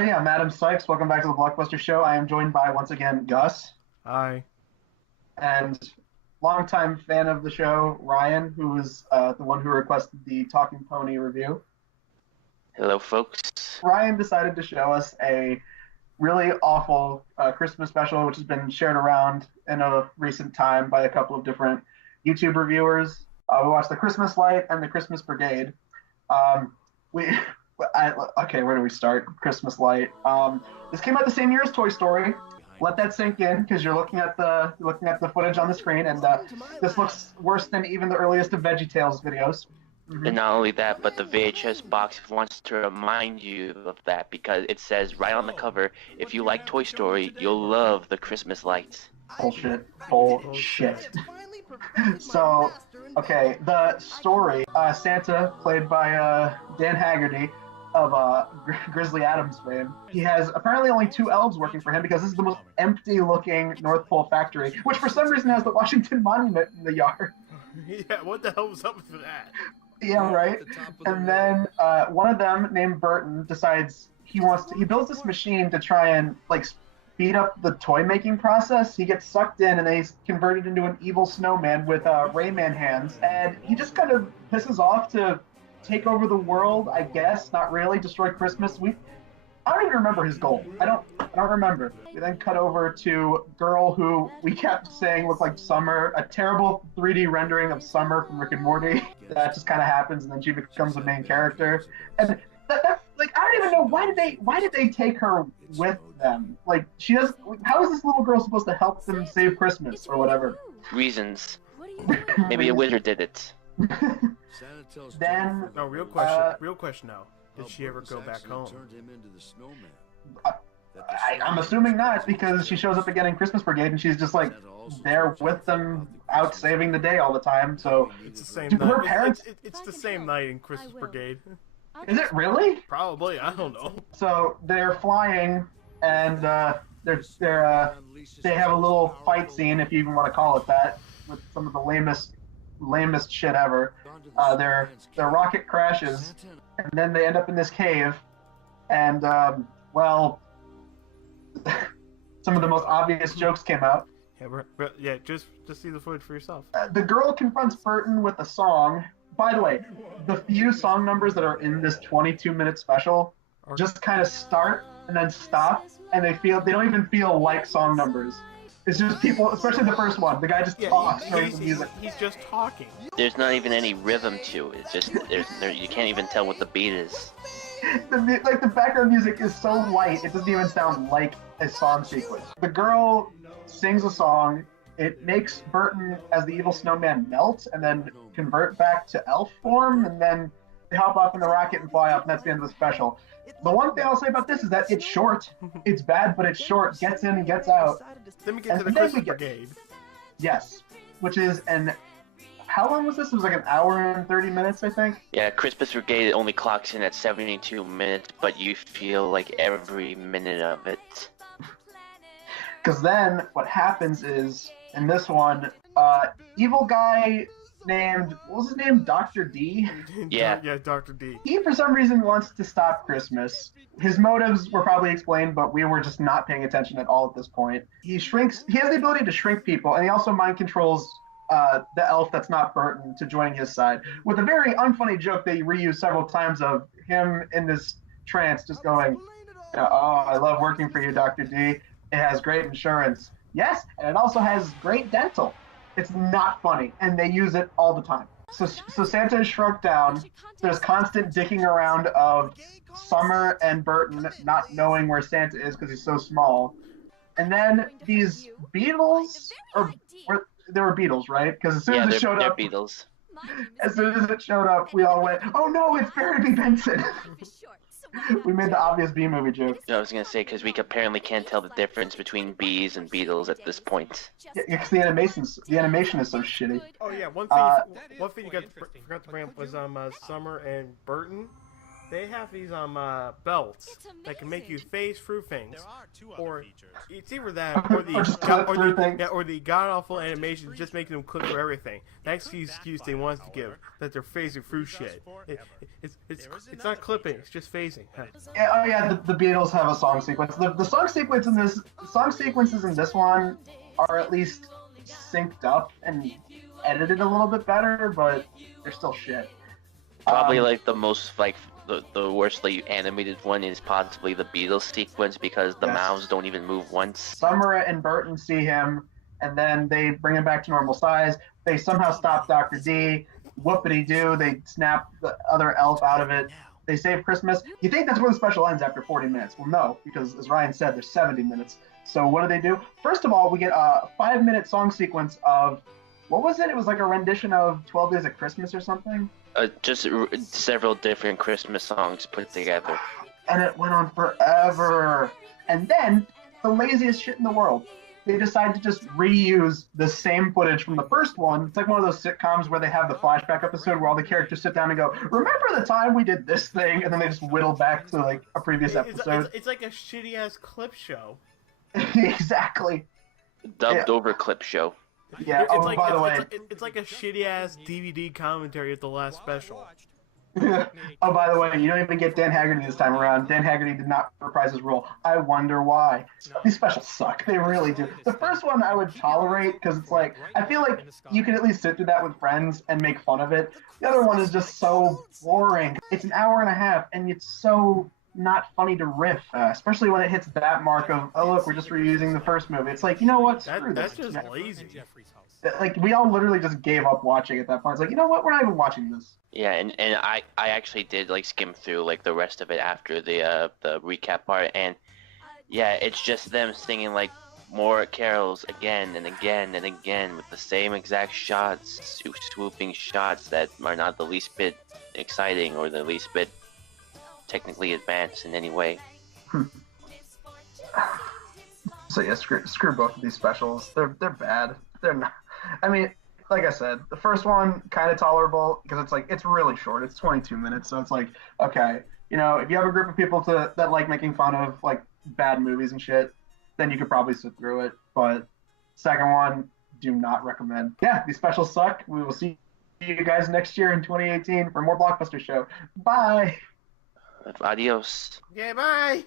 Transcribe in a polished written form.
everybody. I'm Adam Sykes. Welcome back to the Blockbuster Show. I am joined by, once again, Gus Hi. and longtime fan of the show, Ryan, who was the one who requested the Talking Pony review. Hello, folks. Ryan decided to show us a really awful Christmas special, which has been shared around in a recent time by a couple of different YouTube reviewers. We watched The Christmas Light and The Christmas Brigade. Okay, where do we start? Christmas Light. This came out the same year as Toy Story. Let that sink in, because you're looking at the footage on the screen, and this looks worse than even the earliest of VeggieTales videos. Mm-hmm. And not only that, but the VHS box wants to remind you of that because it says right on the cover, if you like Toy Story, you'll love the Christmas lights. Bullshit. So, okay, the story, Santa, played by Dan Haggerty of Grizzly Adams fame, he has apparently only 2 elves working for him because this is the most empty-looking North Pole factory, which for some reason has the Washington Monument in the yard. Yeah, what the hell was up with that? Yeah, right. And then one of them, named Burton, decides he builds this machine to try and speed up the toy making process. He gets sucked in and then he's converted into an evil snowman with Rayman hands, and he just kind of pisses off to take over the world, I guess. Not really, destroy Christmas. I don't even remember his goal. I don't remember. We then cut over to girl who we kept saying looked like Summer, a terrible 3D rendering of Summer from Rick and Morty. That just kind of happens, and then she becomes the main character. And that's I don't even know why did they take her with them? She does. How is this little girl supposed to help them save Christmas or whatever? Reasons. Maybe a wizard did it. Then. No, real question now. Did she ever go back home? I'm assuming not, because she shows up again in Christmas Brigade and she's just there with them, out saving the day all the time. So it's the same night. Her parents... It's the same night in Christmas Brigade. Is it really? Probably. I don't know. So they're flying, and they have a little fight scene, if you even want to call it that, with some of the lamest shit ever. Their rocket crashes, and then they end up in this cave, and some of the most obvious jokes came out. Yeah, just see the footage for yourself. The girl confronts Burton with a song. By the way, the few song numbers that are in this 22-minute special just kind of start and then stop, and they don't even feel like song numbers. It's just people, especially the first one. The guy just talks during the music. He's just talking. There's not even any rhythm to it. It's just you can't even tell what the beat is. The background music is so light, it doesn't even sound like a song sequence. The girl sings a song. It makes Burton as the evil snowman melt and then convert back to elf form, and then they hop off in the rocket and fly up, and that's the end of the special. The one thing I'll say about this is that it's short. It's bad, but it's short. Gets in and gets out. Then we get to the Christmas Brigade. Yes, which is how long was this? It was like an hour and 30 minutes, I think. Yeah, Christmas Brigade only clocks in at 72 minutes, but you feel like every minute of it. Because then what happens is, in this one, evil guy named, what was his name? Dr. D? Yeah. Yeah, Dr. D. He, for some reason, wants to stop Christmas. His motives were probably explained, but we were just not paying attention at all at this point. He has the ability to shrink people, and he also mind controls the elf that's not Burton to joining his side, with a very unfunny joke that he reused several times of him in this trance just going, oh, I love working for you, Dr. D. It has great insurance. Yes, and it also has great dental. It's not funny, and they use it all the time. So Santa is shrunk down. There's constant dicking around of Summer and Burton not knowing where Santa is because he's so small. And then these beetles, they were beetles, right? Because as soon as it showed up, Beatles. As soon as it showed up, we all went, "Oh no, it's Barnaby Benson!" We made the obvious B-movie joke. I was gonna say because we apparently can't tell the difference between bees and beetles at this point. Yeah, because the animation is so shitty. Oh yeah, one thing you forgot to bring up was Summer and Burton. They have these belts that can make you phase through things, or it's either that or the god awful animation just making them click for everything. That's the excuse they want to give, that they're phasing through shit. It's not clipping, it's just phasing. The Beatles have a song sequence. The song sequences in this one are at least synced up and edited a little bit better, but they're still shit. Probably like the most the worst animated one is possibly the Beatles sequence because the mouths don't even move once. Summer and Burton see him, and then they bring him back to normal size. They somehow stop Dr. D. Whoopity-doo, they snap the other elf out of it. They save Christmas. You think that's where the special ends after 40 minutes. Well, no, because as Ryan said, there's 70 minutes. So what do? First of all, we get a 5-minute song sequence of, what was it? It was like a rendition of 12 Days of Christmas or something? Just several different Christmas songs put together. And it went on forever. And then, the laziest shit in the world. They decide to just reuse the same footage from the first one. It's like one of those sitcoms where they have the flashback episode where all the characters sit down and go, remember the time we did this thing? And then they just whittle back to like a previous episode. It's like a shitty-ass clip show. Exactly. Dubbed over clip show. Yeah, by the way. It's like a shitty-ass DVD commentary of the last special. Oh, by the way, you don't even get Dan Haggerty this time around. Dan Haggerty did not reprise his role. I wonder why. These specials suck. They really do. The first one I would tolerate because it's like, I feel like you can at least sit through that with friends and make fun of it. The other one is just so boring. It's an hour and a half, and it's so not funny to riff, especially when it hits that mark of, oh, look, we're just reusing the first movie. It's like, you know what? Screw that's this. just lazy. Like, we all literally just gave up watching at that point. It's like, you know what? We're not even watching this. Yeah, and I actually did like skim through like the rest of it after the recap part, and yeah, it's just them singing like more carols again and again and again with the same exact shots, swooping shots that are not the least bit exciting or the least bit technically advanced in any way. So yeah, screw both of these specials. They're bad. They're not. I mean, like I said, the first one kind of tolerable because it's really short. It's 22 minutes, so it's like, okay, you know, if you have a group of people that like making fun of like bad movies and shit, then you could probably sit through it. But second one, do not recommend. Yeah, these specials suck. We will see you guys next year in 2018 for more Blockbuster show. Bye. Adios. Okay, bye.